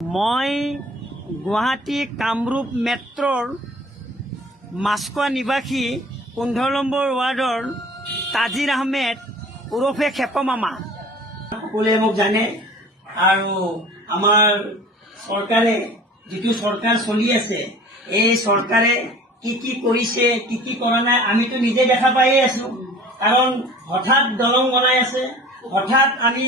মই গুৱাহাটী কামৰূপ মেট্ৰৰ মাছখোৱা নিবাসী 15 নম্বৰ ৱাৰ্ডৰ তাজিৰ আহমেদ ওৰফে খেপ মামা। সকলোৱে মোক জানে আৰু আমাৰ চৰকাৰে যিটো চৰকাৰ চলি আছে এই চৰকাৰে কি কৰিছে কি কৰা নাই আমিতো নিজে দেখা পায়ে আছো। কাৰণ হঠাৎ দলং বনাই আছে, হঠাৎ আমি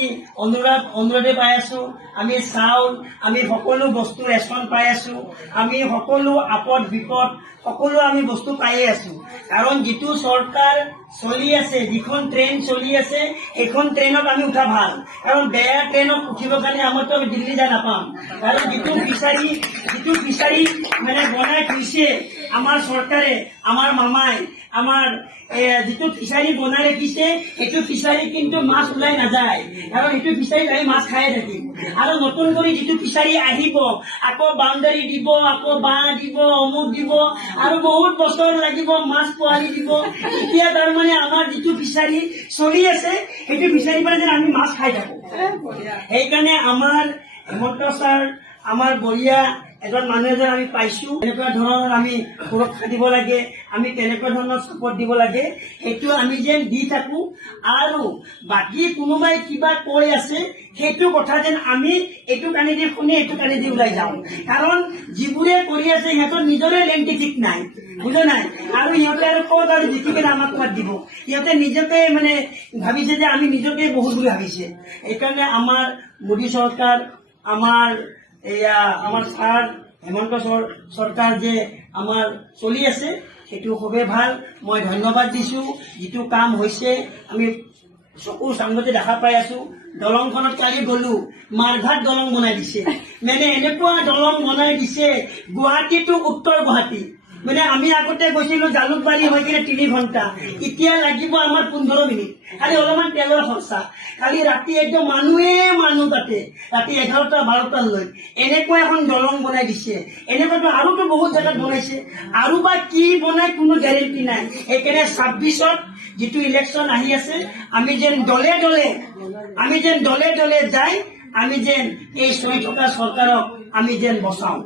অনুৰোধে পাই আছো, আমি চাউল আমি সকলো বস্তু ৰেচন পাই আছো, আমি সকলো আপদ বিপদ সকলো আমি বস্তু পায়ে আছো। কাৰণ যিটো চৰকাৰ চলি আছে, যিখন ট্ৰেইন চলি আছে সেইখন ট্ৰেইনত আমি উঠা ভাল। কাৰণ বেয়া ট্ৰেইনত উঠিবৰ কাৰণে আমাৰতো আমি দিল্লী যা নাপাম। কাৰণ যিটো ফিচাৰী মানে বনাই থৈছে আমাৰ চৰকাৰে, আমাৰ মামাই আমাৰ যিটো ফিচাৰী বনাই ৰাখিছে সেইটো ফিচাৰী কিন্তু মাছ ওলাই নাযায়। কাৰণ সেইটো ফিচাৰীত আমি মাছ খায়ে থাকিম। আৰু নতুন কৰি যিটো ফিচাৰী আহিব আকৌ বাউণ্ডাৰী দিব, আকৌ বাঁহ দিব, অমুক দিব আৰু বহুত বছৰ লাগিব মাছ পোৱালি দিব। এতিয়া তাৰমানে আমাৰ যিটো ফিচাৰী চলি আছে সেইটো ফিচাৰীৰ পৰা যেন আমি মাছ খাই থাকো। সেইকাৰণে আমাৰ হেমন্ত ছাৰ আমাৰ বঢ়িয়া এজন মানুহ এজন আমি পাইছো। এনেকুৱা ধৰণৰ আমি সুৰক্ষা দিব লাগে, আমি কেনেকুৱা ধৰণৰ ছাপৰ্ট দিব লাগে সেইটো আমি যেন দি থাকো। আৰু বাকী কোনোবাই কিবা কৈ আছে সেইটো কথা যেন আমি এইটো কাণি দি শুনি এইটো কাণি দি ওলাই যাওঁ। কাৰণ যিবোৰে কৰি আছে সিহঁতৰ নিজৰে লেংটি ঠিক নাই, বুজা নাই। আৰু সিহঁতে আৰু ক'ত আৰু জিকি পেলাই আমাক মাত দিব। সিহঁতে নিজকে মানে ভাবিছে যে আমি নিজকে বহুত বুলি ভাবিছে। সেইকাৰণে আমাৰ মোদী চৰকাৰ, আমাৰ ছাৰ হেমন্ত চৰকাৰ যে আমাৰ চলি আছে সেইটো খুবেই ভাল। মই ধন্যবাদ দিছো। যিটো কাম হৈছে আমি চকুৰ চামতে দেখা পাই আছো। দলংখনত কালি গলো, মাৰঘাট দলং বনাই দিছে। মানে এনেকুৱা দলং বনাই দিছে গুৱাহাটী টু উত্তৰ গুৱাহাটী। মানে আমি আগতে গৈছিলো জালুকবাৰী হৈ কিনে 3 ঘণ্টা, এতিয়া লাগিব আমাৰ 15 মিনিট। খালি অলপমান তেলৰ খৰচা। কালি ৰাতি একদম মানুহ তাতে ৰাতি 11টা-12টা লৈ এনেকুৱা এখন দলং বনাই দিছে। এনেকুৱাটো আৰুতো বহুত জেগাত বনাইছে, আৰু বা কি বনাই কোনো গেৰেণ্টি নাই। সেইকাৰণে 26ত যিটো ইলেকশ্যন আহি আছে আমি যেন দলে দলে যাই আমি যেন এই চলি থকা চৰকাৰক আমি যেন বচাওঁ।